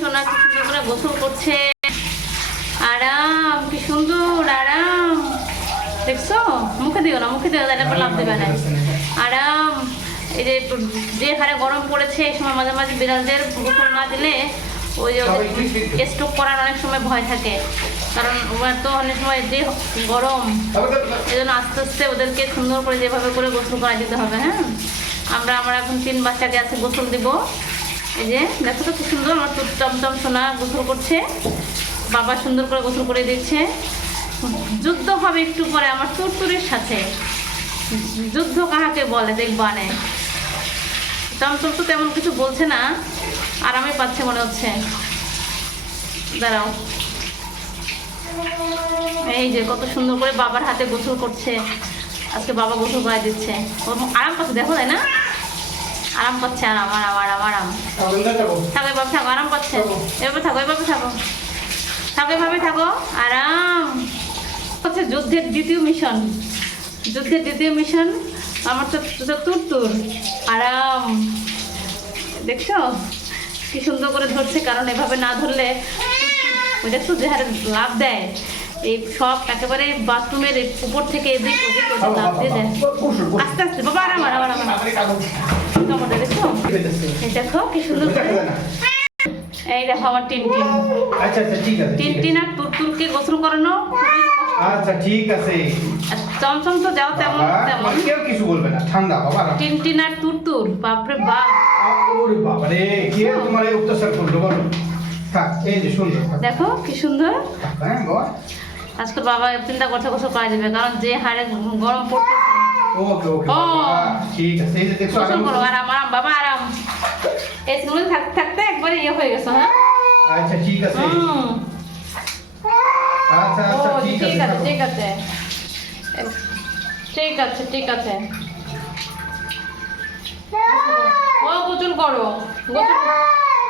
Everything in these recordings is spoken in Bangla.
সোনা কি সুন্দর করে গোসল করছে। আরাম, কি সুন্দর আরাম, দেখছো? মুখে দিও না, মুখে দিও, এটা লাভ দেবে না। আরাম। এই যে হারে গরম পড়েছে, এই সময় মাঝে মাঝে বিড়ালদের গোসল না দিলে ওই যে স্ট্রোক করার অনেক সময় ভয় থাকে, কারণ ওরা তো অনেক সময় যে গরম, এই জন্য আস্তে আস্তে ওদেরকে সুন্দর করে যেভাবে করে গোসল করা দিতে হবে। হ্যাঁ, আমরা এখন 3 বাচ্চাকে আছে গোসল দিব। এই যে দেখো তো খুব সুন্দর আমার চমচম সোনা গোসল করছে, বাবা সুন্দর করে গোসল করে দিচ্ছে। যুদ্ধ হবে একটু পরে আমার তুরতুরের সাথে, যুদ্ধ কাহাকে বলে দেখবা নে। চমচম তো তেমন কিছু বলছে না, আরামে পাচ্ছে মনে হচ্ছে। দাঁড়াও, এই যে কত সুন্দর করে বাবার হাতে গোসল করছে, আজকে বাবা গোসল করে দিচ্ছে। আরাম পাচ্ছে, দেখো তাই না? আরাম পাচ্ছে, আরাম আরাম আরাম আরাম। থাকো এভাবে থাকো, আরাম পাচ্ছে। এভাবে থাকো, এভাবে থাকো, থাকো এভাবে থাকো, আরাম হচ্ছে। যুদ্ধের দ্বিতীয় মিশন, যুদ্ধের দ্বিতীয় মিশন আমার তো তুরতুর আরাম। দেখছো কি সুন্দর করে ধরছে, কারণ এভাবে না ধরলে ওই দেখছো যে হারে লাভ দেয়, এই সব একেবারে বাথরুমের উপর থেকে এদিক ওদিক ওদিক লাভ দিয়ে দেয় আস্তে আস্তে। বাবা আরাম আরাম আরাম টমেটো দেখছো? এই দেখো কি সুন্দর করে। এই দেখো আমার টিনটিন। আচ্ছা আচ্ছা ঠিক আছে। টিনটিন আর তুরতুরকে গোসল করানো। আচ্ছা ঠিক আছে। চমচম তো যাও তেমন তেমন, কেউ কিছু বলবে না, ঠান্ডা বাবা। টিনটিন আর তুরতুর, বাপরে বাপ। ওরে বাবা রে, কে তোমার এই অত্যাচার করলো বলো? থাক, এই যে সুন্দর দেখো কি সুন্দর। হ্যাঁ বাবা, আজকে বাবা চিন্তা করতে গোসল করা যাবে, কারণ যে হারে গরম পড়তেছে। ওকে ওকে ঠিক আছে। এই যে দেখছো গোসল করো, আরাম আরাম বাবা আরাম। এই স্কুলে থাকতে একবারে ইয়ে হয়ে গেছে। হ্যাঁ আচ্ছা ঠিক আছে। আচ্ছা আচ্ছা ঠিক আছে ঠিক আছে ঠিক আছে ঠিক আছে। ও গোসল করো, গোসল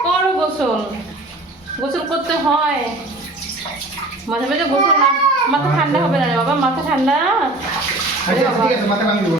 করো, গোসল গোসল করতে হয় মাঝে মাঝে। গোসল না, মাথা ঠান্ডা হবে না রে বাবা, মাথা ঠান্ডা। আচ্ছা ঠিক আছে, মাথা ভাঙি।